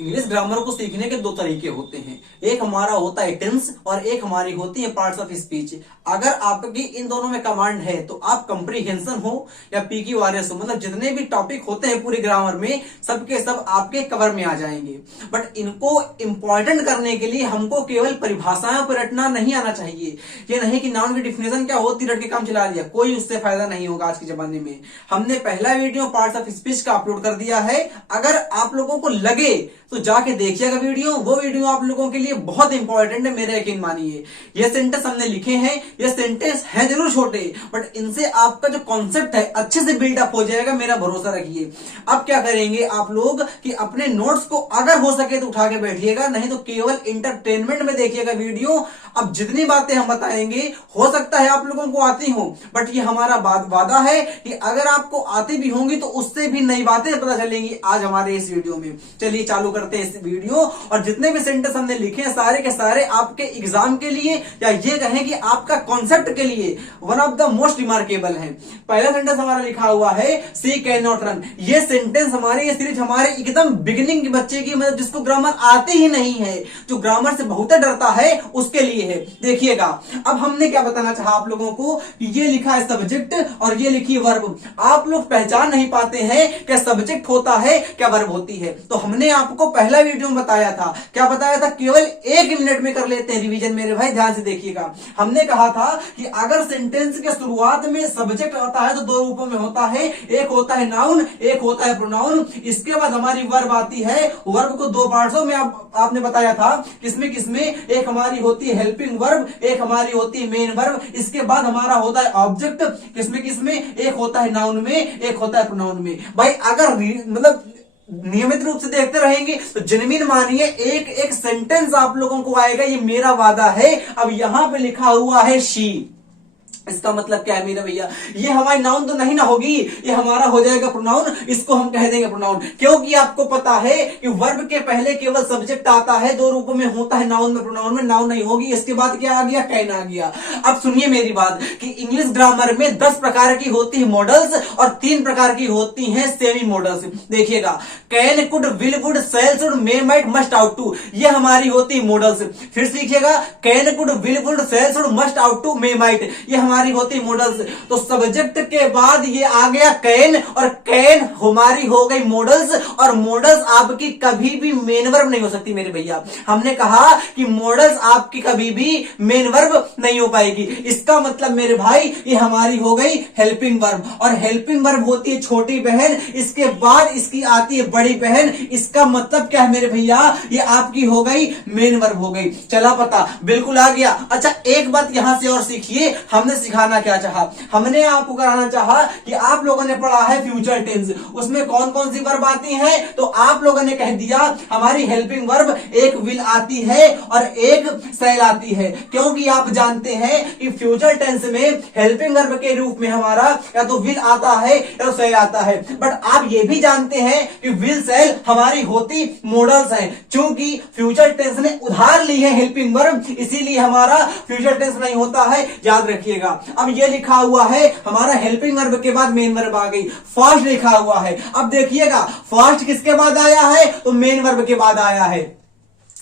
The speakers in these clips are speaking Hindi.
इंग्लिश ग्रामर को सीखने के दो तरीके होते हैं, एक हमारा होता है टेंस और एक हमारी होती है पार्ट्स ऑफ स्पीच। अगर आपकी इन दोनों में कमांड है तो आप कंप्रीहेंशन हो या PQRS हो, मतलब जितने भी टॉपिक होते हैं पूरे ग्रामर में सबके सब आपके कवर में आ जाएंगे। बट इनको इंपॉर्टेंट करने के लिए हमको केवल परिभाषाएं पर रटना नहीं आना चाहिए। ये नहीं कि नाउन की डिफिनेशन क्या होती रट के काम चला लिया, कोई उससे फायदा नहीं होगा। आज के जमाने में हमने पहला वीडियो पार्ट्स ऑफ स्पीच का अपलोड कर दिया है, अगर आप लोगों को लगे तो जाके देखिएगा वीडियो। वो वीडियो आप लोगों के लिए बहुत इंपॉर्टेंट है, मेरे यकीन मानिए। ये सेंटेंस हमने लिखे हैं, ये सेंटेंस है जरूर छोटे, बट इनसे आपका जो कॉन्सेप्ट है अच्छे से बिल्डअप हो जाएगा, मेरा भरोसा रखिए। अब क्या करेंगे आप लोग कि अपने नोट्स को अगर हो सके तो उठा के बैठिएगा, नहीं तो केवल इंटरटेनमेंट में देखिएगा वीडियो। अब जितनी बातें हम बताएंगे हो सकता है आप लोगों को आती हो, बट ये हमारा वादा है कि अगर आपको आती भी होंगी तो उससे भी नई बातें पता चलेंगी आज हमारे इस वीडियो में। चलिए चालू करते हैं इस वीडियो। और जितने भी सेंटेंस हमने लिखे हैं सारे के सारे आपके एग्जाम के लिए या ये कहें कि आपका कॉन्सेप्ट के लिए one of the most remarkable है। पहला सेंटेंस हमारा लिखा हुआ है सी कैन नॉट रन। ये सेंटेंस हमारे ये सीरीज हमारे एकदम बिगिनिंग के बच्चे की, मतलब जिसको ग्रामर आती ही नहीं है, जो ग्रामर से बहुत डरता है, उसके लिए है। देखिएगा अब हमने क्या बताना चाहा आप लोगों को कि ये लिखा है सब्जेक्ट और ये लिखी वर्ब। आप लोग पहचान नहीं पाते हैं क्या सब्जेक्ट होता है क्या वर्ब होती है। तो हमने आपको पहला वीडियो में बताया था, क्या बताया था, केवल 1 मिनट में कर लेते हैं रिवीजन मेरे भाई, ध्यान से देखिएगा। हमने कहा था कि अगर सेंटेंस के शुरुआत में सब्जेक्ट होता है तो 2 रूपों में होता है, एक होता है नाउन, एक होता है प्रोनाउन। इसके बाद हमारी वर्ब आती है। वर्ब को 2 पार्ट्सों में आपने बताया था, किसमें किसमें, एक हमारी होती है हेल्पिंग वर्ब, एक हमारी होती है मेन वर्ब। इसके बाद हमारा होता है ऑब्जेक्ट, किसमें किसमें, एक होता है नाउन में, एक होता है प्रोनाउन में। भाई अगर मतलब नियमित रूप से देखते रहेंगे तो जेन्युइन मानिए एक एक सेंटेंस आप लोगों को आएगा, ये मेरा वादा है। अब यहां पे लिखा हुआ है शी, इसका मतलब क्या है मेरे भैया, ये हमारी नाउन तो नहीं ना होगी, ये हमारा हो जाएगा प्रोनाउन। इसको हम कह देंगे प्रोनाउन, क्योंकि आपको पता है कि वर्ब के पहले केवल सब्जेक्ट आता है, 2 रूपों में होता है, नाउन में प्रोनाउन में। नाउन नहीं होगी, इसके बाद क्या आ गया, कैन आ गया। अब सुनिए मेरी बात कि इंग्लिश ग्रामर में 10 प्रकार की होती है मॉडल्स और 3 प्रकार की होती है सेमी मॉडल्स। देखिएगा can, could, will, would, shall, should, may, might, must, ought to, ये हमारी होती है मॉडल्स। फिर सीखिएगा can, could, will, would, shall, should, must, ought to, may, might, ये हमारी होती मॉडल्स। तो सब्जेक्ट के बाद ये आ गया कैन, और कैन हमारी हो गई मॉडल्स। और मॉडल्स आपकी कभी भी मेन वर्ब नहीं हो सकती मेरे भैया। हमने कहा कि मॉडल्स आपकी कभी भी मेन वर्ब नहीं हो पाएगी। इसका मतलब मेरे भाई ये हमारी हो गई हेल्पिंग वर्ब, और हेल्पिंग वर्ब होती है छोटी बहन, इसके बाद इसकी आती है बड़ी बहन। इसका मतलब क्या है मेरे भैया, ये आपकी हो गई मेन वर्ब हो गई। चला पता, बिल्कुल आ गया। अच्छा एक बात यहां से और सीखिए, हमने सिखाना क्या चाहा, हमने आपको कराना चाहा कि आप लोगों ने पढ़ा है फ्यूचर टेंस, उसमें कौन कौन सी वर्ब आती हैं। तो आप लोगों ने कह दिया हमारी हेल्पिंग वर्ब एक विल आती है और एक शैल आती है, क्योंकि आप जानते हैं कि फ्यूचर टेंस में हेल्पिंग वर्ब के रूप में हमारा या तो विल आता है या शैल आता है। बट आप ये भी जानते हैं कि विल शैल हमारी होती मॉडल्स हैं। चूंकि फ्यूचर टेंस ने उधार ली है हेल्पिंग वर्ब, इसीलिए हमारा फ्यूचर टेंस नहीं होता है, याद रखिएगा। अब ये लिखा हुआ है हमारा हेल्पिंग वर्ब के बाद मेन वर्ब आ गई, फास्ट लिखा हुआ है। अब देखिएगा फास्ट किसके बाद आया है, तो मेन वर्ब के बाद आया है।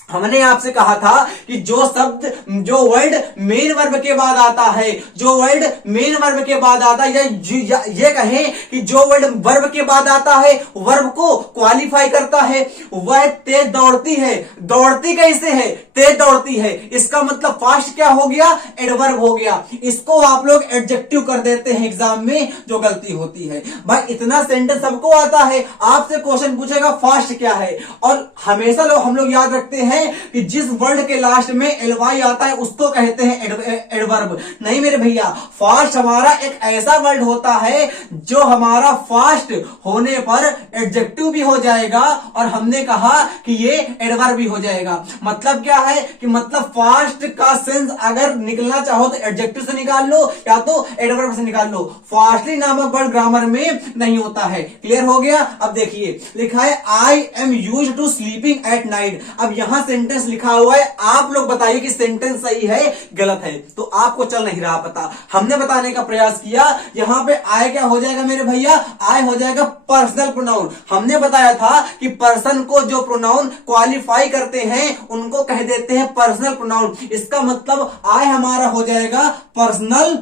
हमने आपसे कहा था कि जो शब्द, जो वर्ड मेन वर्ब के बाद आता है, जो वर्ड मेन वर्ब के बाद आता है, या ये कहें कि जो वर्ड वर्ब के बाद आता है, वर्ब को क्वालिफाई करता है, वह तेज दौड़ती है। दौड़ती कैसे है, तेज दौड़ती है। इसका मतलब फास्ट क्या हो गया, एडवर्ब हो गया। इसको आप लोग एडजेक्टिव कर देते हैं एग्जाम में, जो गलती होती है। भाई इतना सेंटेंस सबको आता है, आपसे क्वेश्चन पूछेगा फास्ट क्या है, और हमेशा हम लोग याद रखते हैं कि जिस वर्ड के लास्ट में एलवाई आता है उसको कहते हैं एडवर्ब। नहीं मेरे भैया, फास्ट हमारा एक ऐसा वर्ड होता है जो हमारा फास्ट होने पर एडजेक्टिव भी हो जाएगा, और हमने कहा कि ये एडवर्ब भी हो जाएगा। मतलब क्या है कि मतलब फास्ट का सेंस अगर निकलना चाहो तो एडजेक्टिव से निकाल लो या तो एडवर्ब से निकाल लो। फास्टली नामक वर्ड ग्रामर में नहीं होता है। क्लियर हो गया। अब देखिए लिखा है I am used to sleeping at night. अब यहां सेंटेंस लिखा हुआ है, आप लोग बताइए कि सेंटेंस सही है गलत है। तो आपको चल नहीं रहा पता, हमने बताने का प्रयास किया। यहां पे आय क्या हो जाएगा मेरे भैया, आय हो जाएगा पर्सनल प्रोनाउन। हमने बताया था कि पर्सन को जो प्रोनाउन क्वालिफाई करते हैं उनको कह देते हैं पर्सनल प्रोनाउन। इसका मतलब आय हमारा हो जाएगा पर्सनल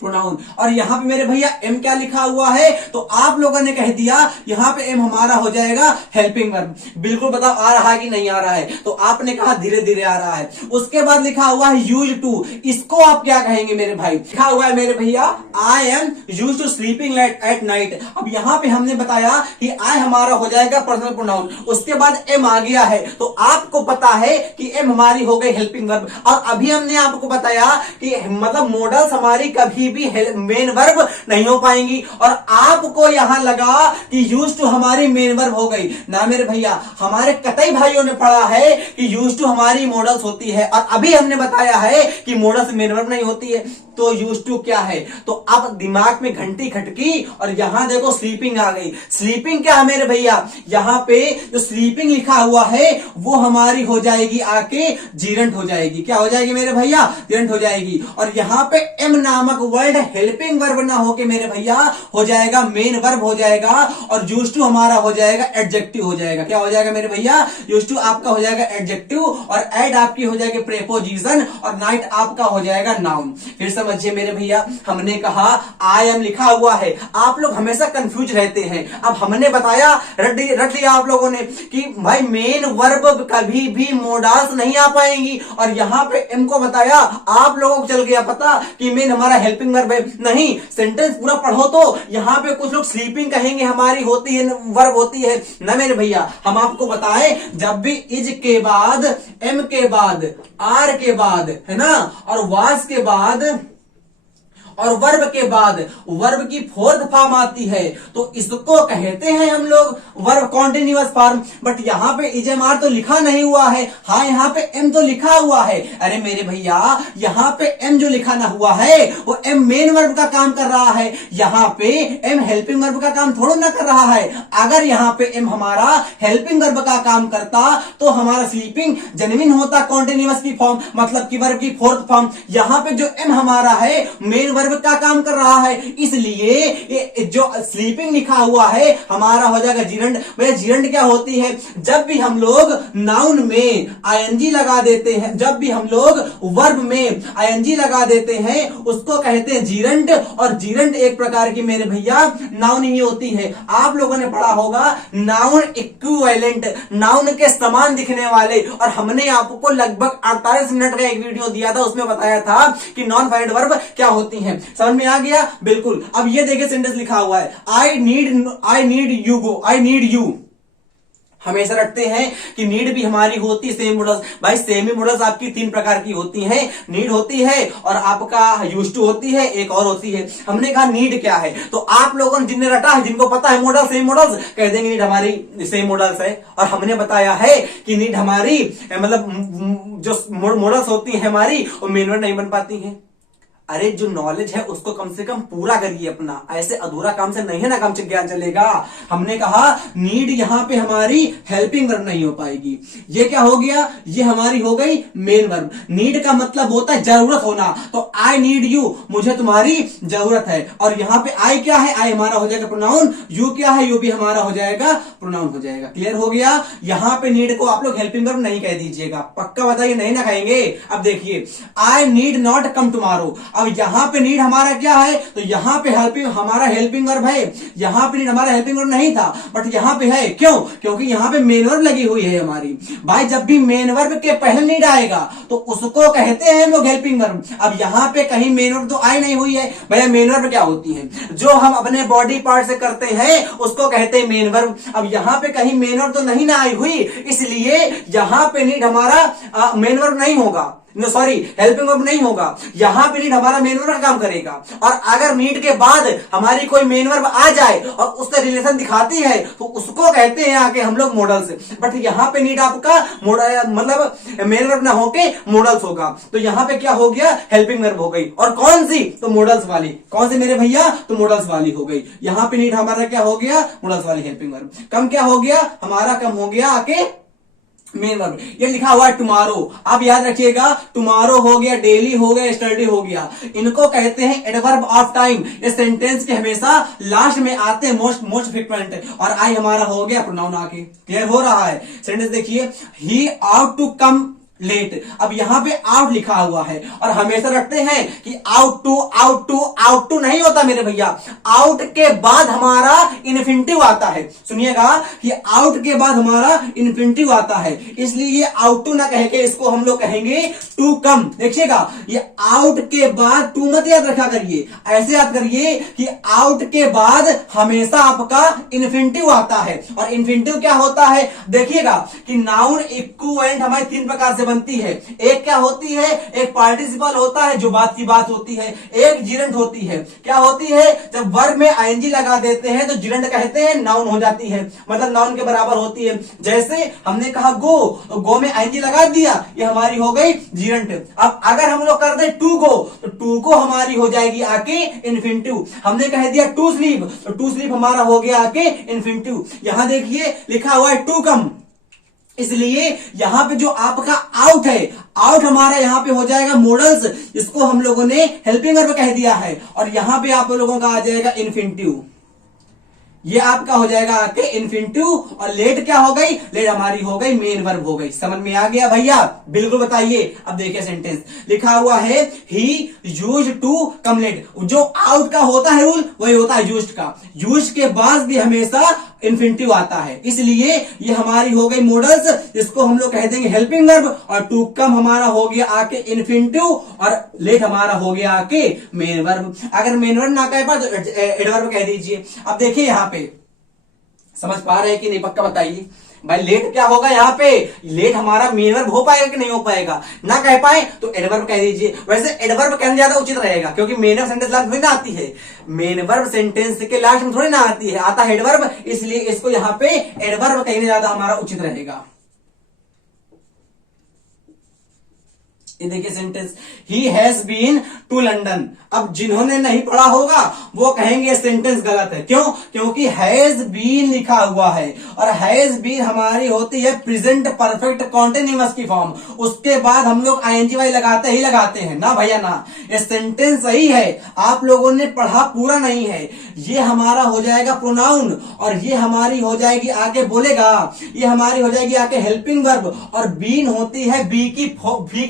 प्रोनाउन। और यहां पे मेरे भैया एम क्या लिखा हुआ है, तो आप लोगों ने कह दिया यहां पे एम हमारा हो जाएगा हेल्पिंग वर्ब। बिल्कुल बताओ आ रहा है कि नहीं आ रहा है, तो आपने कहा धीरे धीरे आ रहा है। उसके बाद लिखा हुआ है यूज टू, इसको आप क्या कहेंगे मेरे भाई, लिखा हुआ है मेरे भैया I am use to sleeping at night. अब यहां पे हमने बताया कि आई हमारा हो जाएगा पर्सनल प्रोनाउन, उसके बाद एम आ गया है, तो आपको पता है कि एम हमारी हो गई हेल्पिंग वर्ब। और अभी हमने आपको बताया कि मतलब मॉडल्स हमारी कभी भी मेन वर्ब नहीं हो पाएंगी, और आपको यहां लगा कि यूज टू हमारी मेन वर्ब हो गई ना मेरे भैया। हमारे कतई भाइयों ने पढ़ा है कि यूज टू हमारी मॉडल्स होती है, और अभी हमने बताया है कि मॉडल्स मेन वर्ब नहीं होती है। तो यूज टू क्या है, तो अब दिमाग में घंटी खटकी और यहां देखो स्लीपिंग आ गई। स्लीपिंग क्या है मेरे भैया, यहां पे जो स्लीपिंग लिखा हुआ है वो हमारी हो जाएगी आके जीरंट हो जाएगी। क्या हो जाएगी मेरे भैया, जीरंट हो जाएगी। और यहां पे एम नामक वर्ड हेल्पिंग वर्ब ना होके मेरे भैया हो जाएगा मेन वर्ब हो जाएगा, और यूज टू हमारा हो जाएगा एडजेक्टिव हो जाएगा। क्या हो जाएगा मेरे भैया, यूज टू आपका हो जाएगा एडजेक्टिव, और एड आपकी हो जाएगी प्रेपोजिशन, और नाइट आपका हो जाएगा नाउन। फिर समझिए मेरे भैया, हमने कहा आई एम लिखा हुआ है, आप लोग हमेशा कंफ्यूज रहते हैं। अब हमने बताया रट लिया आप लोगों ने कि भाई मेन वर्ब कभी भी मोडाल्स नहीं आ पाएंगी, और यहां पे एम को बताया, आप लोगों को चल गया पता कि मेन हमारा हेल्पिंग वर्ब है। नहीं, सेंटेंस पूरा पढ़ो तो यहां पे कुछ लोग स्लीपिंग कहेंगे हमारी होती है वर्ब होती है ना मेरे भैया। हम आपको बताएं जब भी इज के बाद, एम के बाद, आर के बाद है ना, और वास के बाद और वर्ब के बाद वर्ब की फोर्थ फॉर्म आती है, तो इसको कहते हैं हम लोग वर्ब कॉन्टिन्यूअस फॉर्म। बट यहां पे इजमार तो लिखा नहीं हुआ है, हाँ यहाँ पे एम तो लिखा हुआ है। अरे मेरे भैया यहाँ पे एम जो लिखा ना हुआ है वो एम मेन वर्ब का काम कर रहा है, यहाँ पे एम हेल्पिंग वर्ब का काम थोड़ा ना कर रहा है। अगर यहाँ पे एम हमारा हेल्पिंग वर्ब का काम करता तो हमारा स्लीपिंग जेन्युइन होता कॉन्टिन्यूअस की फॉर्म, मतलब की वर्ब की फोर्थ फॉर्म। यहाँ पे जो एम हमारा है मेन वर्ब का काम कर रहा है, इसलिए जो स्लीपिंग लिखा हुआ है हमारा हो जाएगा जीरंड। भैया जीरंड क्या होती है, जब भी हम लोग नाउन में आईएनजी लगा देते हैं, जब भी हम लोग वर्ब में आईएनजी लगा देते हैं उसको कहते हैं जीरंड। और जीरंड एक प्रकार की मेरे भैया नाउन ही होती है। आप लोगों ने पढ़ा होगा नाउन इक्विवेलेंट, नाउन के समान दिखने वाले। और हमने आपको लगभग 48 मिनट का एक वीडियो दिया था, उसमें बताया था कि नॉन फाइनेट वर्ब क्या होती हैं। समझ में आ गया बिल्कुल। अब ये देखिए सेंटेंस लिखा हुआ है I need you go, I need you. हमेशा रखते हैं कि नीड भी हमारी होती है सेम मॉडल्स। भाई सेम ही मॉडल्स आपकी 3 प्रकार की होती हैं, नीड होती है और आपका यूज टू होती है, एक और होती है। हमने कहा नीड क्या है, तो आप लोगों ने जिनने रटा है, जिनको पता है मॉडल सेम मॉडल्स, कह देंगे नीड हमारी सेम मॉडल्स है। और हमने बताया है कि नीड हमारी मतलब जो मॉडल्स होती है हमारी वो मेन वर्ड नहीं बन पाती है। अरे जो नॉलेज है उसको कम से कम पूरा करिए अपना, ऐसे अधूरा काम से नहीं है ना काम से ज्ञान चलेगा। हमने कहा नीड यहां पे हमारी हेल्पिंग वर्ब नहीं हो पाएगी। ये क्या हो गया, ये हमारी हो गई मेन वर्ब। नीड का मतलब होता है जरूरत होना, तो आई नीड यू, मुझे तुम्हारी जरूरत है। और यहां पे आई क्या है, आई हमारा हो जाएगा प्रोनाउन, यू क्या है, यू भी हमारा हो जाएगा प्रोनाउन हो जाएगा। क्लियर हो गया। यहां पे नीड को आप लोग हेल्पिंग वर्ब नहीं कह दीजिएगा, पक्का बताइए, नहीं ना कहेंगे। अब देखिए I need not come tomorrow, अब यहां पे नीड हमारा क्या है, तो यहां पे हेल्पिंग हमारा हेल्पिंग वर्ब है। यहां पे नीड हमारा हेल्पिंग वर्ब नहीं था बट यहां पे है, क्यों, क्योंकि यहां पे मेन वर्ब लगी हुई है हमारी। भाई जब भी मेन वर्ब के पहले नीड आएगा तो उसको कहते हैं लोग हेल्पिंग वर्ब। अब यहां पे कहीं मेन वर्ब तो आई नहीं हुई है। भैया मेन वर्ब क्या होती है, जो हम अपने बॉडी पार्ट से करते हैं उसको कहते हैं मेन वर्ब। अब यहां पे कहीं मेन वर्ब तो नहीं ना आई हुई, इसलिए यहां पे नीड हमारा मेन वर्ब नहीं होगा, नो सॉरी हेल्पिंग वर्ब नहीं होगा। यहां पे नीड हमारा मेन वर्ब का काम करेगा। और अगर नीड के बाद हमारी कोई मेन वर्ब आ जाए और उसका रिलेशन दिखाती है तो उसको कहते हैं आके हम लोग मॉडल्स। बट यहां पे नीड आपका मतलब मेन वर्ब ना होके मॉडल्स होगा, तो यहां पे क्या हो गया, हेल्पिंग वर्ब हो गई। और कौन सी, तो मॉडल्स वाली। कौन सी मेरे भैया, तो मॉडल्स वाली हो गई। यहां पे नीड हमारा क्या हो गया, मॉडल्स वाली हेल्पिंग वर्ब। कम क्या हो गया हमारा, कम हो गया आके मेन वर्ब। ये लिखा हुआ है टुमारो, आप याद रखिएगा, टुमारो हो गया, डेली हो गया, स्टडी हो गया, इनको कहते हैं एडवर्ब ऑफ टाइम। ये सेंटेंस के हमेशा लास्ट में आते हैं, मोस्ट फ्रीक्वेंट। और आई हमारा हो गया प्रोनाउन आके। क्लियर हो रहा है? सेंटेंस देखिए, ही आउट टू कम लेट। अब यहां पे आउट लिखा हुआ है और हमेशा रखते हैं कि ought to ought to ought to नहीं होता मेरे भैया, आउट के बाद हमारा इन्फिनिटिव आता है। सुनिएगा कि आउट के बाद हमारा इन्फिनिटिव आता है, इसलिए ये आउट टू ना कह के इसको हम लोग कहेंगे टू कम। देखिएगा, ये आउट के बाद टू मत याद रखा करिए, ऐसे याद करिए कि आउट के बाद हमेशा आपका इन्फिनिटिव आता है। और इन्फिनिटिव क्या होता है? देखिएगा कि नाउन इक्विवेलेंट हमारे तीन प्रकार से बनती है। एक क्या होती है? एक पार्टिसिपल होता है जो बात की बात होती है, एक जिरंट होती है। क्या होती है? जब वर्ब में आईएनजी लगा देते हैं तो जिरंट कहते हैं, नाउन हो जाती है, मतलब नाउन के बराबर होती है। जैसे हमने कहा गो, तो गो में आईएनजी लगा दिया, ये हमारी हो गई जिरंट। अब अगर हम लोग कर दे टू गो, तो टू गो हमारी हो जाएगी आके इन्फिनिटिव। हमने कह दिया टू स्लीप, तो टू स्लीप हमारा हो गया आके इन्फिनिटिव। यहां देखिए लिखा हुआ है टू कम, इसलिए यहां पे जो आपका आउट है, आउट हमारा यहां पे हो जाएगा मॉडल्स, इसको हम लोगों ने हेल्पिंग वर्ब कह दिया है। और यहां पे आप लोगों का आ जाएगा इन्फिनिटिव, ये आपका हो जाएगा आके इन्फिनिटिव। और लेट क्या हो गई? लेट हमारी हो गई मेन वर्ब हो गई। समझ में आ गया भैया? बिल्कुल बताइए। अब देखिए सेंटेंस लिखा हुआ है, he used to come late. जो आउट का होता है रूल वही होता है यूज्ड का, यूज्ड के बाद भी हमेशा इन्फिनिटिव आता है, इसलिए ये हमारी हो गई मॉडल्स, इसको हम लोग कह देंगे हेल्पिंग वर्ब। और टू कम हमारा हो गया आके इन्फिनिटिव और लेट हमारा हो गया आके मेन वर्ब। अगर मेन वर्ब ना कह पाए तो एडवर्ब कह दीजिए। अब देखिए यहां पे समझ पा रहे हैं कि नहीं, पक्का बताइए भाई। लेट क्या होगा यहाँ पे? लेट हमारा मेन वर्ब हो पाएगा कि नहीं हो पाएगा? ना कह पाए तो एडवर्ब कह दीजिए। वैसे एडवर्ब कहना ज्यादा उचित रहेगा, क्योंकि मेन वर्ब सेंटेंस लास्ट थोड़ी ना आती है, मेन वर्ब सेंटेंस के लास्ट में थोड़ी ना आती है, आता है एडवर्ब, इसलिए इसको यहाँ पे एडवर्ब कहने ज्यादा हमारा उचित रहेगा। ये देखिए sentence, he has been to London. अब जिन्होंने नहीं पढ़ा होगा वो कहेंगे ये सेंटेंस गलत है। क्यों? क्योंकि हैज बीन लिखा हुआ है, और हैज बीन हमारी होती है प्रेजेंट परफेक्ट कॉन्टिन्यूअस की फॉर्म, उसके बाद हम लोग आईएनजी वाई लगाते ही लगाते हैं ना भैया ना। ये सेंटेंस सही है, आप लोगों ने पढ़ा पूरा नहीं है। ये हमारा हो जाएगा प्रोनाउन, और ये हमारी हो जाएगी आगे बोलेगा, ये हमारी हो जाएगी आगे हेल्पिंग वर्ब। और बीन होती है बी की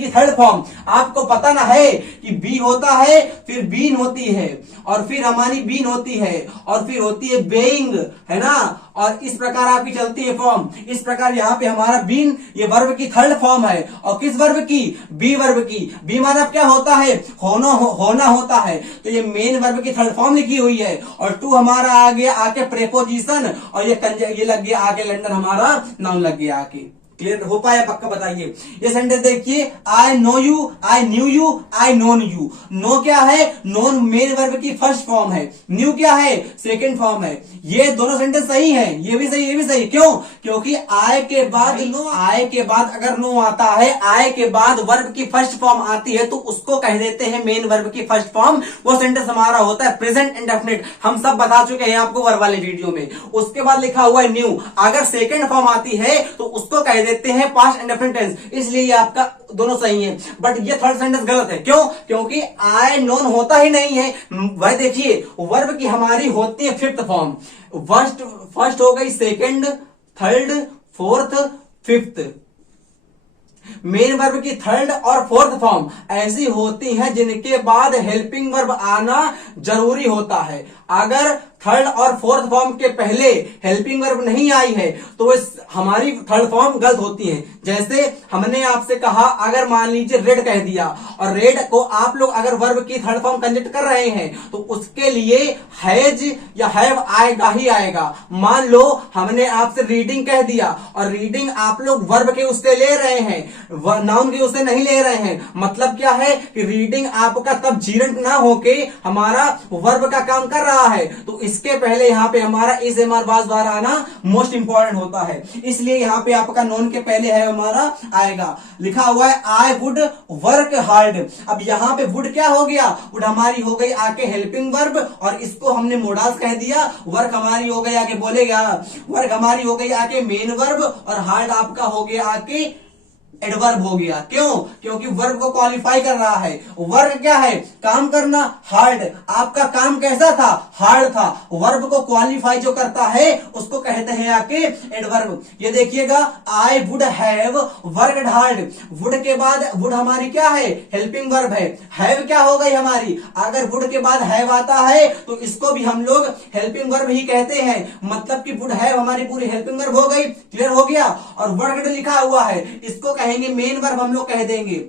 थर्ड फॉर्म। आपको पता ना है कि बी होता है, फिर बीन होती है, और फिर हमारी बीन होती है, और फिर होती है बेइंग, है ना। और इस प्रकार आपकी चलती है फॉर्म। इस प्रकार यहाँ पे हमारा बीन ये वर्ब की थर्ड फॉर्म है। और किस वर्ब की? बी वर्ब की। बी मतलब क्या होता है? होना होता है। तो ये मेन वर्ब की थर्ड फॉर्म लिखी हुई है। और टू हमारा आ गया आके प्रेपोजिशन, और ये लग गया आगे लंदन हमारा नाउन लग गया आके। क्लियर हो पाया? पक्का बताइए। ये सेंटेंस देखिए, I know you, I knew you, I known you. Know क्या है? नोन मेन वर्ब की फर्स्ट फॉर्म है, न्यू क्या है? सेकंड फॉर्म है। ये दोनों सेंटेंस सही है, ये भी सही ये भी सही। क्यों? क्योंकि आई के बाद आई के बाद अगर नो आता है, आई के बाद वर्ब की फर्स्ट फॉर्म आती है, तो उसको कह देते हैं मेन वर्ब की फर्स्ट फॉर्म। वो सेंटेंस हमारा होता है प्रेजेंट इंडेफिनिट। हम सब बता चुके हैं आपको वर्ब वाले वीडियो में। उसके बाद लिखा हुआ है न्यू। अगर सेकंड फॉर्म आती है तो उसको कह देते हैं पास्ट इंडेफिनिट टेंस। इसलिए ये आपका दोनों सही है, बट ये थर्ड सेंटेंस गलत है। क्यों? क्योंकि आई नोन होता ही नहीं है। वह देखिए वर्ब की हमारी होती है फिफ्थ फॉर्म। फर्स्ट हो गई, second, third, fourth, fifth. Main verb की थर्ड और फोर्थ फॉर्म ऐसी होती हैं जिनके बाद हेल्पिंग वर्ब आना जरूरी होता है। अगर थर्ड और फोर्थ फॉर्म के पहले हेल्पिंग वर्ब नहीं आई है तो हमारी थर्ड फॉर्म गलत होती है। जैसे हमने आपसे कहा, अगर मान लीजिए रेड कह दिया, और रेड को आप लोग अगर वर्ब की थर्ड फॉर्म कंजक्ट कर रहे हैं तो उसके लिए हैज या हैव आएगा ही आएगा। मान लो हमने आपसे रीडिंग कह दिया, और रीडिंग आप लोग वर्ब के उससे ले रहे हैं, नाउन के उससे नहीं ले रहे हैं। मतलब क्या है कि रीडिंग आपका तब जीरंट ना होके हमारा वर्ब का काम कर रहा है। तो इसके पहले यहाँ पे हमारा इस एम आर बास द्वारा आना मोस्ट इंपॉर्टेंट होता है, इसलिए यहाँ पे आपका नॉन के पहले है हमारा आएगा। लिखा हुआ है आई वुड वर्क हार्ड। अब यहाँ पे वुड क्या हो गया, वुड हमारी हो गई आके हेल्पिंग वर्ब, और इसको हमने मोडाल्स कह दिया। वर्क हमारी हो गई आके बोलेगा, वर्क हमारी हो गई आके मेन वर्ब, और हार्ड आपका हो गया आके एडवर्ब हो गया। क्यों? क्योंकि वर्ब को क्वालिफाई कर रहा है। वर्क क्या है, काम करना। हार्ड, आपका काम कैसा था, हार्ड था। वर्ब को क्वालिफाई जो करता है उसको कहते हैं आके एडवर्ब। ये देखिएगा, I would have worked hard. Would के बाद वुड हमारी क्या है, हेल्पिंग वर्ब है। हैव क्या हो गई हमारी, अगर वुड के बाद हैव आता है तो इसको भी हम लोग हेल्पिंग वर्ब ही कहते हैं। मतलब कि वुड हैव हमारी पूरी हेल्पिंग वर्ब हो गई। क्लियर हो गया। और वर्कड लिखा हुआ है, इसको कहेंगे मेन वर्ब, हम लोग कह देंगे।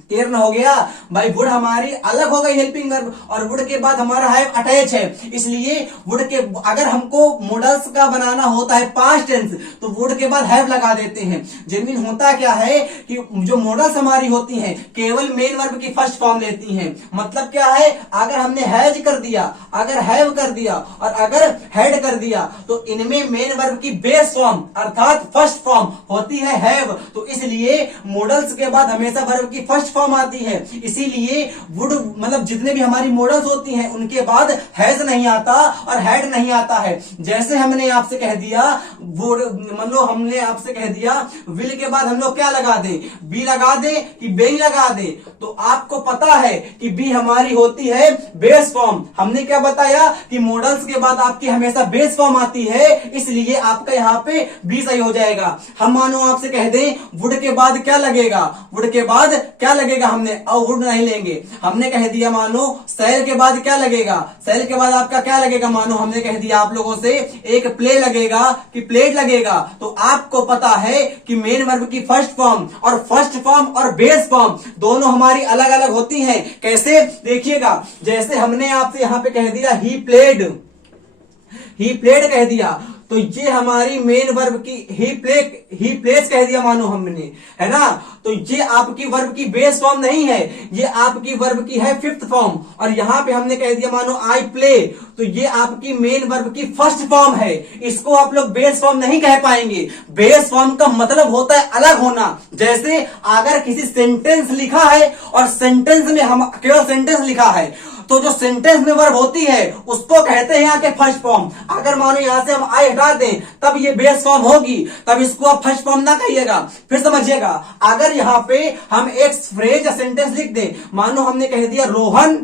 क्लियर न हो गया भाई। वुड हमारी अलग हो गई हेल्पिंग वर्ब, और वुड के बाद हमारा हैव अटैच है, इसलिए वुड के अगर हमको मॉडल्स का बनाना होता है पास्ट टेंस तो वुड के बाद हैव लगा देते हैं। जेन्युइन होता क्या है कि जो मॉडल्स हमारी होती हैं केवल मेन वर्ब की फर्स्ट फॉर्म लेती हैं। मतलब क्या है, अगर हमने हैज कर दिया, अगर हैव कर दिया और अगर हैड कर दिया तो इनमें मेन वर्ब की बेस फॉर्म अर्थात फर्स्ट फॉर्म होती है हैव। तो इसलिए मॉडल्स के बाद हमेशा वर्ब की फर्स्ट फॉर्म आती है, इसीलिए वुड मतलब जितने भी हमारी मॉडल्स होती हैं उनके बाद हैज नहीं आता और हैड नहीं आता है। जैसे हमने आपसे कह दिया वुड, मतलब हमने आपसे कह दिया विल के बाद हम लोग क्या लगा दें, बी लगा दें कि बेई लगा दें, तो आपको पता है कि बी हमारी होती है बेस फॉर्म। हमने क्या बताया कि मॉडल्स के बाद आपकी हमेशा बेस फॉर्म आती है, इसलिए आपका यहाँ पे बी सही हो जाएगा। हम मानो आपसे कह दें वुड के बाद क्या लगेगा, वुड के बाद क्या लगेगा, हमने अब वुड नहीं लेंगे। हमने कह दिया मानो सेल के बाद क्या लगेगा, सेल के बाद आपका क्या लगेगा, मानो हमने कह दिया आप लोगों से एक प्ले लगेगा कि प्लेट लगेगा, तो आपको पता है कि मेन वर्ब की फर्स्ट फॉर्म और बेस फॉर्म दोनों हमारी अलग अलग होती हैं। कैसे देखिएगा, जैसे हमने आपसे यहां पे कह दिया ही प्लेड कह दिया, तो ये हमारी मेन वर्ब की ही प्लेस कह दिया मानो हमने, है ना। तो ये आपकी वर्ब की बेस फॉर्म नहीं है, ये आपकी वर्ब की है फिफ्थ फॉर्म। और यहां पे हमने कह दिया मानो आई प्ले, तो ये आपकी मेन वर्ब की फर्स्ट फॉर्म है। इसको आप लोग बेस फॉर्म नहीं कह पाएंगे। बेस फॉर्म का मतलब होता है अलग होना। जैसे अगर किसी सेंटेंस लिखा है और सेंटेंस में हम केवल सेंटेंस लिखा है, तो जो सेंटेंस में वर्ब होती है उसको कहते हैं यहाँ के फर्स्ट फॉर्म। अगर मानो यहां से हम आई हटा दें तब ये बेस फॉर्म होगी, तब इसको आप फर्स्ट फॉर्म ना कहिएगा। फिर समझिएगा, अगर यहां पे हम एक फ्रेज या सेंटेंस लिख दें, मानो हमने कह दिया रोहन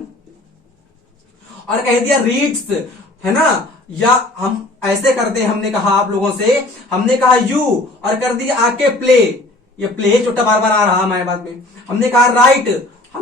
और कह दिया रीड्स, है ना, या हम ऐसे कर दें, हमने कहा आप लोगों से, हमने कहा यू और कर दिया आके प्ले, ये प्ले छोटा बार बार आ रहा हमारे बात में। हमने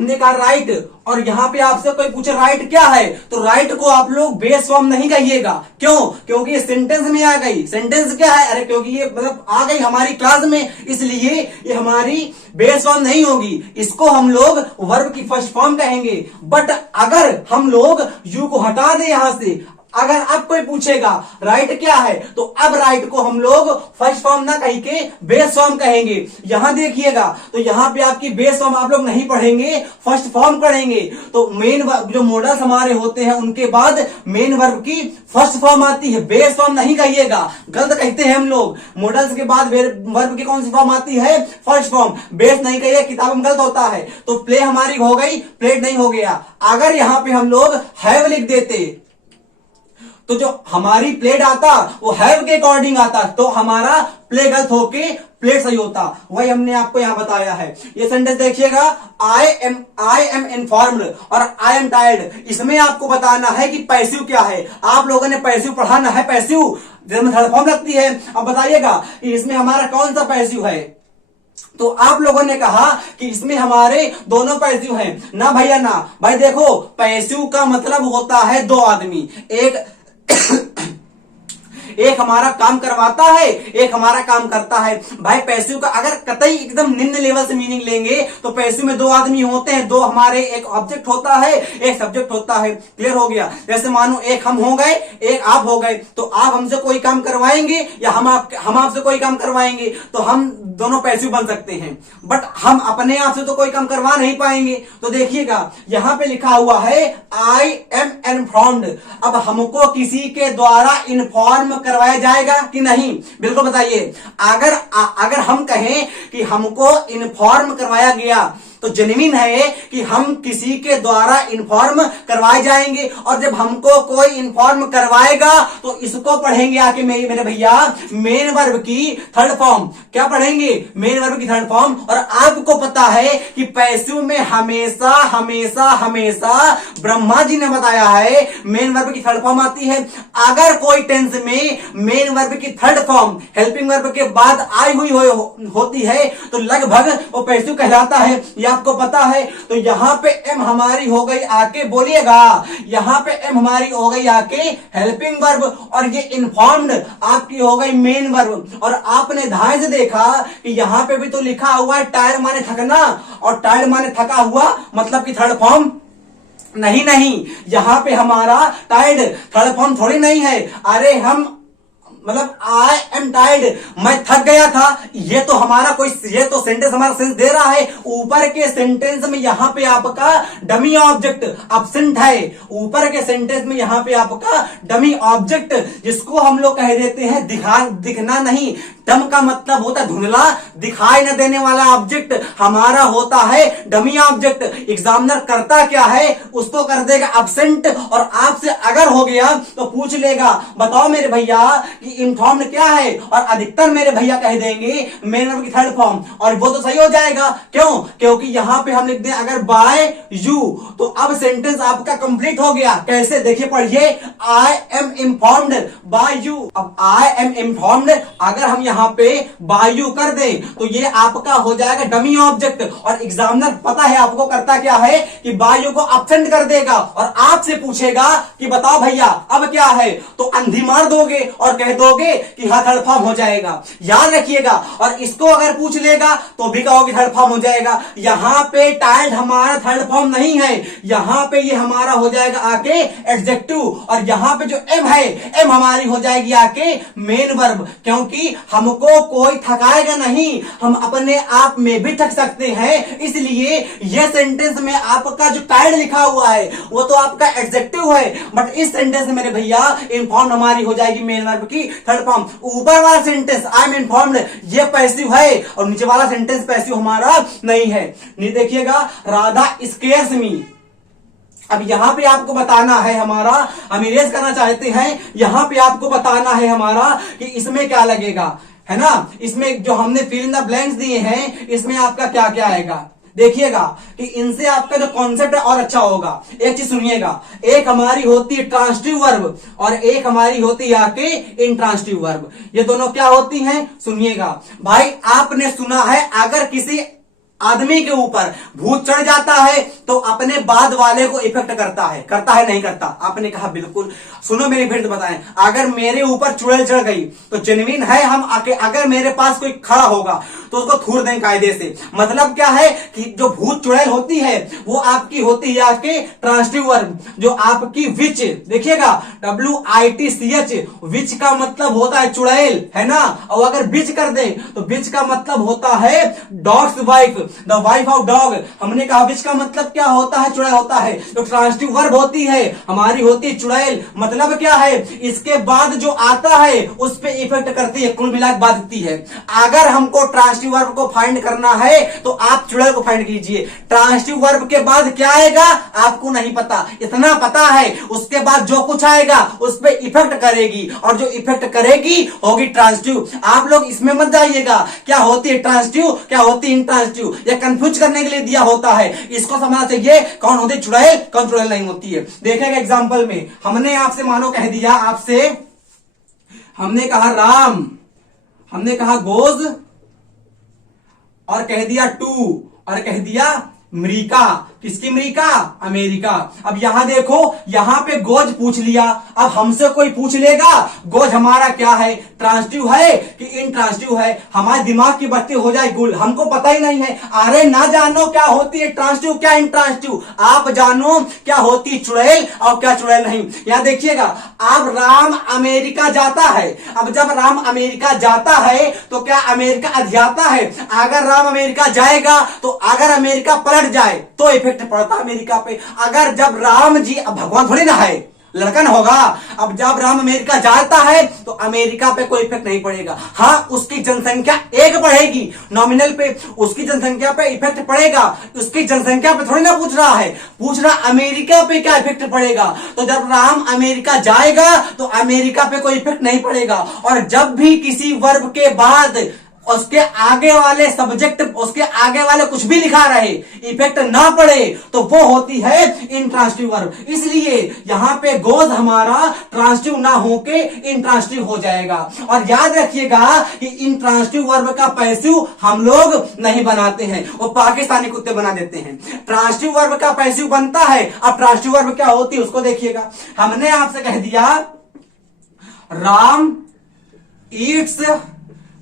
कहा राइट और यहां पे आपसे कोई पूछे राइट क्या है, तो राइट को आप लोग बेस फॉर्म नहीं कहिएगा। क्यों? क्योंकि ये सेंटेंस में आ गई। सेंटेंस क्या है, अरे क्योंकि ये मतलब आ गई हमारी क्लास में, इसलिए ये हमारी बेस फॉर्म नहीं होगी। इसको हम लोग वर्ब की फर्स्ट फॉर्म कहेंगे। बट अगर हम लोग यू को हटा दें यहां से, अगर अब कोई पूछेगा राइट क्या है, तो अब राइट को हम लोग फर्स्ट फॉर्म ना कह के बेस फॉर्म कहेंगे। यहां देखिएगा, तो यहां पे आपकी बेस फॉर्म आप लोग नहीं पढ़ेंगे, फर्स्ट फॉर्म पढ़ेंगे। तो मेन जो मॉडल्स हमारे होते हैं उनके बाद मेन वर्ब की फर्स्ट फॉर्म आती है, बेस फॉर्म नहीं कहिएगा, गलत कहते हैं हम लोग। मॉडल्स के बाद वर्ब की कौन सी फॉर्म आती है, फर्स्ट फॉर्म, बेस नहीं कहिए, किताब में गलत होता है। तो प्ले हमारी हो गई, प्लेट नहीं हो गया। अगर यहां पे हम लोग हैव लिख देते तो जो हमारी प्लेट आता वो हैव के अकॉर्डिंग आता, तो हमारा प्ले गलत होके प्लेट सही होता। वही हमने आपको यहां बताया है। ये सेंटेंस देखिएगा, आई एम इन्फॉर्म्ड और आई एम टायर्ड। इसमें आपको बताना है कि पैसिव क्या है। आप लोगों ने पैसिव पढ़ाना है, पैसिव जिसमें थर्ड फॉर्म लगती है। अब बताइएगा कि इसमें हमारा कौन सा पैसिव है, तो आप लोगों ने कहा कि इसमें हमारे दोनों पैसिव हैं। ना भैया ना, भाई देखो पैसिव का मतलब होता है दो आदमी, एक हमारा काम करवाता है, एक हमारा काम करता है। भाई पैसिव का अगर कतई एकदम निम्न लेवल से मीनिंग लेंगे तो पैसिव में दो आदमी होते हैं, दो हमारे, एक ऑब्जेक्ट होता है, एक सब्जेक्ट होता है। क्लियर हो गया। जैसे मानो एक हम हो गए, एक आप हो गए, तो आप हमसे कोई काम करवाएंगे या हम आपसे कोई काम करवाएंगे, तो हम दोनों पैसिव बन सकते हैं, बट हम अपने आप से तो कोई काम करवा नहीं पाएंगे। तो देखिएगा यहां पे लिखा हुआ है आई एम इन्फॉर्म्ड। अब हमको किसी के द्वारा इन्फॉर्म करवाया जाएगा कि नहीं, बिल्कुल बताइए। अगर हम कहें कि हमको इन्फॉर्म करवाया गया तो जेन्युइन है कि हम किसी के द्वारा इन्फॉर्म करवाए जाएंगे, और जब हमको कोई इन्फॉर्म करवाएगा तो इसको पढ़ेंगे आके मेरे भैया मेन वर्ब की थर्ड फॉर्म। क्या पढ़ेंगे? मेन वर्ब की थर्ड फॉर्म। और आपको पता है कि पैसिव में हमेशा हमेशा हमेशा ब्रह्मा जी ने बताया है मेन वर्ब की थर्ड फॉर्म आती है। अगर कोई टेंस में मेन वर्ब की थर्ड फॉर्म हेल्पिंग वर्ब के बाद आई हुई होती है तो लगभग वो पैसिव कहलाता है, आपको पता है। तो यहां पे एम हमारी हो गई आके, बोलिएगा, यहां पे एम हमारी हो गई आके हेल्पिंग वर्ब, और ये इन्फॉर्म्ड आपकी हो गई मेन वर्ब। और आपने ध्यान से देखा कि यहां पे भी तो लिखा हुआ है टायर्ड माने थकना, और टायर्ड माने थका हुआ मतलब कि थर्ड फॉर्म नहीं, यहां पे हमारा टायर्ड थर्ड फॉर्म थोड़ी नहीं है। अरे हम मतलब आई एम टायर्ड, मैं थक गया था, ये तो हमारा कोई, ये तो सेंटेंस हमारा सेंस दे रहा है। ऊपर के सेंटेंस में यहां पे आपका डमी ऑब्जेक्ट एब्सेंट है, ऊपर के सेंटेंस में यहां पे आपका डमी ऑब्जेक्ट, जिसको हम लोग कह देते हैं दिखना नहीं। डम का मतलब होता है धुंधला, दिखाई न देने वाला ऑब्जेक्ट हमारा होता है डमी ऑब्जेक्ट। एग्जामिनर करता क्या है, उसको कर देगा एब्सेंट, और आपसे अगर हो गया तो पूछ लेगा बताओ मेरे भैया कि इन्फॉर्म्ड क्या है, और अधिकतर मेरे भैया कह देंगे मेन वर्ब की थर्ड फॉर्म, और वो तो सही हो जाएगा। क्यों? क्योंकि यहां पे हम लिख दें अगर बाय यू, तो अब सेंटेंस आपका कंप्लीट हो गया। कैसे? देखिए पढ़िए, I am informed by you. अब आई एम इन्फॉर्म्ड अगर हम यहां पे बाय यू कर दें तो ये आपका हो जाएगा डमी ऑब्जेक्ट, और एग्जामिनर पता है आपको करता क्या है कि बाय यू को एब्सेंट कर देगा, और आपसे पूछेगा कि बताओ भैया अब क्या है, तो अंधी मार दोगे और कह दोगे कि हाँ थर्ड फॉर्म हो जाएगा। याद रखिएगा। और इसको अगर पूछ लेगा तो भी कहोगे थर्ड फॉर्म हो जाएगा। यहां पे टायर्ड हमारा थर्ड फॉर्म नहीं है, यहां पे ये हमारा हो जाएगा आके एडजेक्टिव, और यहां पे जो एम है एम हमारी हो जाएगी आके मेन वर्ब, क्योंकि हमको कोई थकाएगा नहीं, हम अपने आप में भी थक सकते हैं। इसलिए यह सेंटेंस में आपका जो टायर्ड लिखा हुआ है वो तो आपका एडजेक्टिव है, बट इस सेंटेंस में मेरे भैया इन्फॉर्म हमारी हो जाएगी मेन वर्ब की थर्ड फॉर्म। ऊपर वाला सेंटेंस आई एम इन्फॉर्म्ड ये पैसिव है, और नीचे वाला सेंटेंस पैसिव हमारा नहीं है। नहीं देखिएगा, राधा स्केयर्स मी। अब यहां पे आपको बताना है हमारा, हम इरेज करना चाहते हैं, यहां पे आपको बताना है हमारा कि इसमें क्या लगेगा, है ना। इसमें जो हमने फिल इन द ब्लैंक्स दिए हैं इसमें आपका क्या क्या आएगा, देखिएगा कि इनसे आपका जो कॉन्सेप्ट है और अच्छा होगा। एक चीज सुनिएगा, एक हमारी होती है ट्रांसिटिव वर्ब और एक हमारी होती है आके इंट्रांसिटिव वर्ब। ये दोनों क्या होती हैं सुनिएगा। भाई आपने सुना है अगर किसी आदमी के ऊपर भूत चढ़ जाता है तो अपने बाद वाले को इफेक्ट करता है नहीं करता? आपने कहा बिल्कुल। सुनो मेरी फ्रेंड बताएं, अगर मेरे ऊपर चुड़ैल चढ़ गई तो जेन्युइन है हम आके, अगर मेरे पास कोई खड़ा होगा तो उसको थूर दें कायदे से। मतलब क्या है कि जो भूत चुड़ैल होती है वो आपकी होती है आपके ट्रांसिटिव वर्ब, जो आपकी विच, देखिएगा WITCH, विच का मतलब होता है चुड़ैल, है ना। और अगर बिच कर दें तो बिच का मतलब होता है dogs wife, the wife of dog. हमने कहा विच का मतलब क्या होता है, चुड़ैल होता है। जो ट्रांसिटिव वर्ब होती है हमारी होती है चुड़ैल। मतलब क्या है, इसके बाद जो आता है उस पे इफेक्ट करती है, कुल मिलाकर बात देती है। अगर हमको ट्रांसिटिव वर्ब को फाइंड करना है तो आप चुड़ैल को फाइंड कीजिए। ट्रांसिटिव वर्ब के बाद क्या आएगा आपको नहीं पता, इतना पता है उसके बाद जो कुछ आएगा उस पे इफेक्ट करेगी, और जो इफेक्ट करेगी होगी ट्रांसिटिव। आप लोग इसमें मत जाइएगा क्या होती है ट्रांसिटिव क्या होती है इंट्रांसिटिव, ये कंफ्यूज करने के लिए दिया होता है। इसको समझना चाहिए कौन होती है चुड़ैल कौन चुड़ैल नहीं होती है। देखेगा एग्जांपल में हमने आपसे मानो कह दिया, आपसे हमने कहा राम, हमने कहा गोज, और कह दिया टू, और कह दिया अमेरिका। किसकी अमेरिका? अमेरिका। अब यहां देखो, यहां पे गोज पूछ लिया, अब हमसे कोई पूछ लेगा गोज हमारा क्या है, ट्रांसिटिव है कि इंट्रांसिटिव है, हमारे दिमाग की बत्ती हो जाए गुल, हमको पता ही नहीं है। अरे ना जानो क्या होती है ट्रांसिटिव क्या इंट्रांसिटिव, आप जानो क्या होती है चुड़ैल और क्या चुड़ैल नहीं। यहां देखिएगा, अब राम अमेरिका जाता है, अब जब राम अमेरिका जाता है तो क्या अमेरिका अधियाता है? अगर राम अमेरिका जाएगा तो अगर अमेरिका पलट जाए तो इफेक्ट पड़ता है अमेरिका पे। अगर जब राम जी, अब भगवान थोड़ी ना है, लड़का ना होगा, अब जब राम अमेरिका जाता है तो अमेरिका पे कोई इफेक्ट नहीं पड़ेगा। हाँ, उसकी जनसंख्या एक बढ़ेगी, नॉमिनल पे उसकी जनसंख्या पे इफेक्ट पड़ेगा, उसकी जनसंख्या पे थोड़ी ना पूछ रहा है, पूछ रहा अमेरिका पे क्या इफेक्ट पड़ेगा। तो जब राम अमेरिका जाएगा तो अमेरिका पे कोई इफेक्ट नहीं पड़ेगा। और जब भी किसी वर्ब के बाद उसके आगे वाले सब्जेक्ट, उसके आगे वाले कुछ भी लिखा रहे, इफेक्ट ना पड़े, तो वो होती है इंट्रांसिटिव वर्ब। इसलिए यहां पे गोज हमारा ट्रांसिटिव ना होके इंट्रांसिटिव हो जाएगा। और याद रखिएगा कि इंट्रांसिटिव वर्ब का पैसिव हम लोग नहीं बनाते हैं, वो पाकिस्तानी कुत्ते बना देते हैं। ट्रांसिटिव वर्ब का पैसिव बनता है। अब ट्रांसिटिव वर्ब क्या होती है उसको देखिएगा। हमने आपसे कह दिया राम ईट्स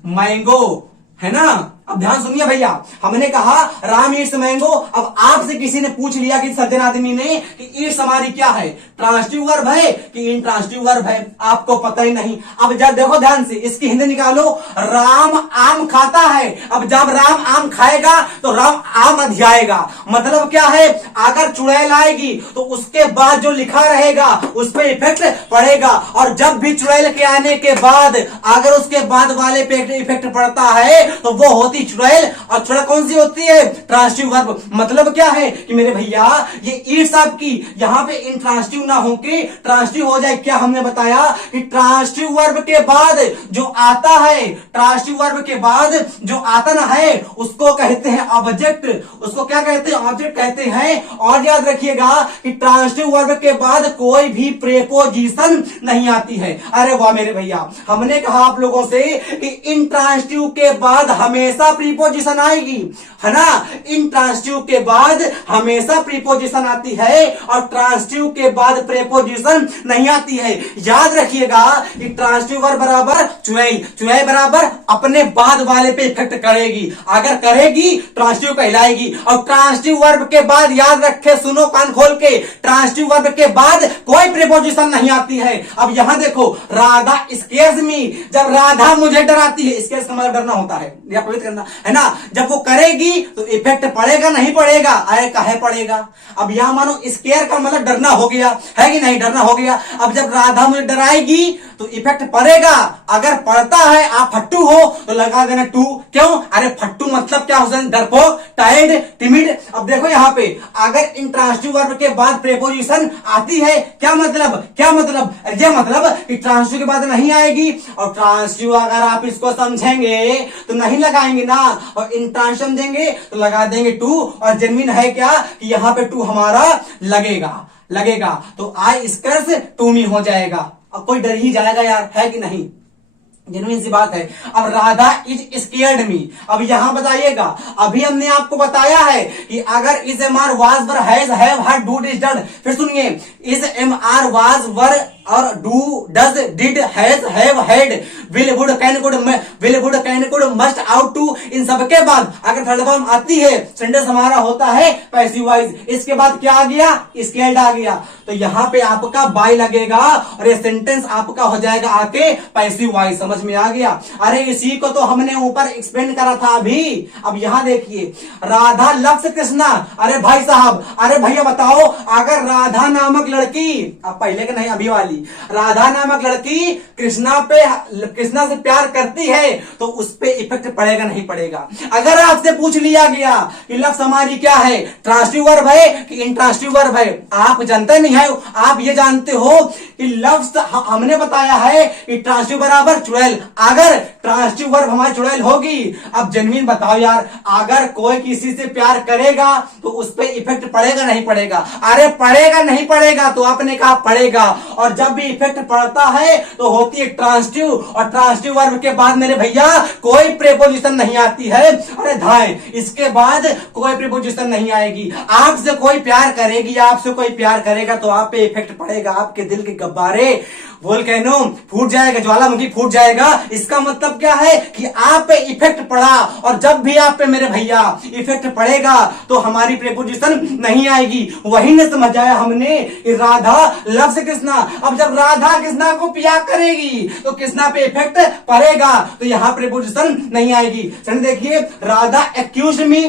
मैंगो, है ना। अब ध्यान सुनिए भैया, हमने कहा राम ईट्स मैंगो। अब आपसे किसी ने पूछ लिया कि सज्जन आदमी ने कि ईट्स हमारी क्या है, ट्रांसिटिव वर्ब है कि इंट्रांसिटिव वर्ब है, आपको पता ही नहीं। अब जब देखो ध्यान से, इसकी हिंदी निकालो, राम आम खाता है। अब जब राम आम खाएगा तो राम आम अधियाएगा, मतलब क्या है, अगर चुड़ैल आएगी तो उसके बाद जो लिखा रहेगा उस पर इफेक्ट पड़ेगा। और जब भी चुड़ैल के आने के बाद अगर उसके बाद वाले पे इफेक्ट पड़ता है तो वो होती चुड़ैल। और चुड़ैल कौन सी होती है? Transitive verb. मतलब क्या है कि मेरे भैया ये ईट्स आपकी यहां पे इंट्रांसिटिव ना होके ट्रांसिटिव हो जाए। क्या हमने बताया कि ट्रांसिटिव वर्ब के बाद जो आता है, ट्रांसिटिव वर्ब के बाद जो आता ना है उसको कहते हैं ऑब्जेक्ट। उसको क्या कहते हैं? ऑब्जेक्ट कहते हैं। और याद रखिएगा कि ट्रांसिटिव वर्ब के बाद कोई भी प्रेपोजिशन नहीं आती है। अरे वाह मेरे भैया, हमने कहा आप लोगों से कि इंट्रांसिटिव के बाद हमेशा प्रीपोजिशन आएगी, है ना। इंट्रांसिटिव के बाद हमेशा प्रीपोजिशन आती है और ट्रांसिटिव के बाद प्रेपोजिशन नहीं आती है। याद रखिएगा कि ट्रांसिटिव वर्ब बराबर चुड़ैल, चुड़ैल बराबर अपने बाद वाले पे इफेक्ट करेगी, अगर करेगी ट्रांसिटिव कहलाएगी। और ट्रांसिटिव वर्ब के बाद याद रखे, सुनो कान खोल के, ट्रांसिटिव वर्ब के बाद कोई प्रीपोजिशन नहीं आती है। अब यहां देखो, राधा स्केयर्स मी, जब राधा मुझे डराती है, स्केयर्स का मतलब डरना होता है या पवित्र करना, है ना। जब वो करेगी तो इफेक्ट पड़ेगा नहीं पड़ेगा? अरे काहे पड़ेगा। अब यहां मानो स्केयर का मतलब डरना हो गया, है कि नहीं, डरना हो गया। अब जब राधा मुझे डराएगी तो इफेक्ट पड़ेगा, अगर पड़ता है, आप फट्टू हो तो लगा देना टू। क्यों? अरे फट्टू मतलब क्या हो सकता है? डरपोक, टाइड, टिमिड। अब देखो यहां पे अगर इंट्रांसिटिव वर्ब के बाद प्रेपोजिशन आती है, क्या मतलब, क्या मतलब? ये मतलब कि ट्रांसिटिव के बाद नहीं आएगी। और ट्रांसिटिव अगर आप इसको समझेंगे तो नहीं लगाएंगे ना, और इंट्रांसिटिव देंगे तो लगा देंगे टू। और जेन्युइन है क्या कि यहां पे टू हमारा लगेगा तो आई स्कर्स टू मी हो जाएगा। अब कोई डर ही जाएगा यार, है कि नहीं, जेन्युइन सी बात है। अब राधा इज स्केयर्ड मी, अब यहां बताइएगा, अभी हमने आपको बताया है कि अगर is am are was were has have had do did done, फिर सुनिए, is am are was were और do does did has have had will would can could must ought to, इन सबके बाद अगर थर्ड फॉर्म आती है सेंटेंस हमारा होता है पैसिव वॉइस। इसके बाद क्या आ गया? स्केल्ड आ गया। तो यहां पे आपका बाय लगेगा और ये सेंटेंस आपका हो जाएगा आके पैसिव वॉइस। समझ में आ गया? अरे इसी को तो हमने ऊपर एक्सप्लेन करा था अभी। अब यहां देखिए, राधा लव्स कृष्णा। अरे भाई साहब, अरे भैया बताओ, अगर राधा नामक लड़की, अब पहले के नहीं अभी वाली, राधा नामक लड़की कृष्णा से प्यार करती है तो उस पे इफेक्ट पड़ेगा नहीं पड़ेगा? अगर आपसे पूछ लिया गया कि लफ्ज हमारी क्या है, ट्रांसिटिव वर्ब है कि इंट्रांसिटिव वर्ब है, आप जानते नहीं है, आप ये जानते हो कि लफ्ज हमने बताया है कि ट्रांसिटिव बराबर चुड़ैल, अगर ट्रांसिटिव वर्ब हमारी चुड़ैल होगी। अब जेन्युइन बताओ यार, अगर कोई किसी से प्यार करेगा तो उस पे इफेक्ट पड़ेगा नहीं पड़ेगा? अरे पड़ेगा नहीं पड़ेगा, तो आपने कहा पड़ेगा। और जब जब भी इफेक्ट पड़ता है तो होती है ट्रांसिटिव, और ट्रांसिटिव वर्ब के बाद मेरे भैया कोई प्रीपोजिशन नहीं आती है। अरे धाए, इसके बाद कोई प्रीपोजिशन नहीं आएगी। आपसे कोई प्यार करेगी, आपसे कोई प्यार करेगा तो आप पे इफेक्ट पड़ेगा, आपके दिल के गब्बारे वोल्केनो फूट जाएगा, ज्वालामुखी फूट जाएगा। इसका मतलब क्या है कि आप पे इफेक्ट पड़ा, और जब भी आप पे मेरे भैया इफेक्ट पड़ेगा तो हमारी प्रीपोजिशन नहीं आएगी। वही ने समझाया हमने कि राधा लव्स कृष्णा। अब जब राधा कृष्णा को प्यार करेगी तो कृष्णा पे इफेक्ट पड़ेगा, तो यहां प्रीपोजिशन नहीं आएगी। देखिए, राधा एक्यूज्ड मी,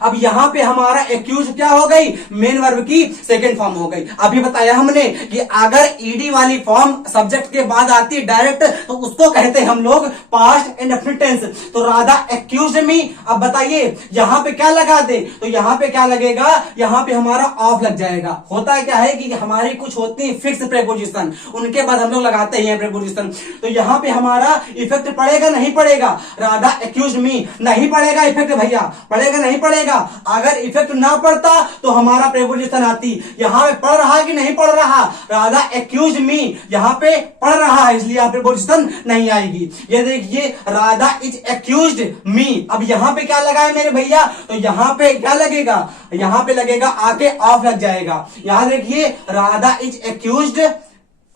अब यहां पे हमारा एक्यूज क्या हो गई, मेन वर्ब की सेकंड फॉर्म हो गई। अभी बताया हमने कि अगर ईडी वाली फॉर्म सब्जेक्ट के बाद आती है डायरेक्ट तो उसको कहते हैं हम लोग पास्ट इंडेफिनिट टेंस। तो राधा एक्यूज मी, अब बताइए यहां पे क्या लगा दे, तो यहां पे क्या लगेगा, यहां पे हमारा ऑफ लग जाएगा। होता है क्या है कि हमारी कुछ होती है फिक्स प्रीपोजिशन, उनके बाद हम लोग लगाते हैं प्रीपोजिशन। तो यहां पे हमारा इफेक्ट पड़ेगा नहीं पड़ेगा, राधा एक्यूज मी, नहीं पड़ेगा इफेक्ट भैया, पड़ेगा नहीं पड़ेगा। अगर इफेक्ट ना पड़ता तो हमारा प्रीपोजिशन आती। यहां पे पढ़ रहा कि नहीं पढ़ रहा, राधा एक्यूज मी, यहां पे पढ़ रहा है इसलिए यहां प्रीपोजिशन नहीं आएगी। ये देखिए, राधा इज एक्यूज्ड मी, अब यहां पे क्या लगा है मेरे भैया, तो यहां पे क्या लगेगा, यहां पे लगेगा आके ऑफ लग जाएगा। यहां देखिए, राधा इज एक्यूज्ड,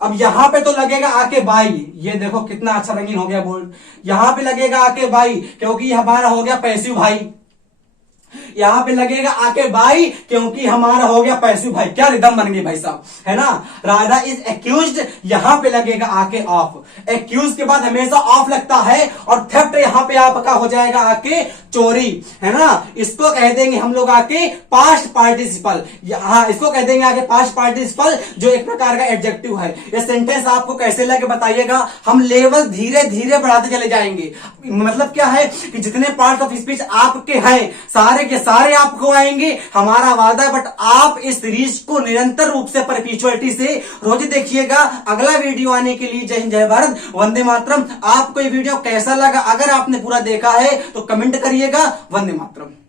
अब यहां पे तो लगेगा आके बाई, ये देखो कितना अच्छा रंगीन हो गया बोर्ड। यहां पे लगेगा आके बाई क्योंकि हमारा हो गया पैसिव भाई, यहां पे लगेगा आके बाई क्योंकि हमारा हो गया पैसिव भाई। क्या रिदम बन गई भाई साहब, है ना। राधा इज एक्यूज्ड, यहां पे लगेगा आके ऑफ। एक्यूज के बाद हमेशा ऑफ लगता है, और थेफ्ट यहां पे आपका हो जाएगा आके चोरी, है ना। इसको कह देंगे हम लोग आके पास्ट पार्टिसिपल, यहां इसको कह देंगे आके पास्ट पार्टिसिपल, जो एक प्रकार का एडजेक्टिव है। ये सेंटेंस आपको कैसे लगे बताइएगा, हम लेवल धीरे धीरे बढ़ाते चले जाएंगे। मतलब क्या है कि जितने पार्ट ऑफ स्पीच आपके हैं सारे के सारे आपको आएंगे, हमारा वादा है। बट आप इस सीरीज को निरंतर रूप से परपीचुअलिटी से रोज देखिएगा। अगला वीडियो आने के लिए जय हिंद, जय भारत, वंदे मातरम। आपको ये वीडियो कैसा लगा, अगर आपने पूरा देखा है तो कमेंट करिएगा। वंदे मातरम।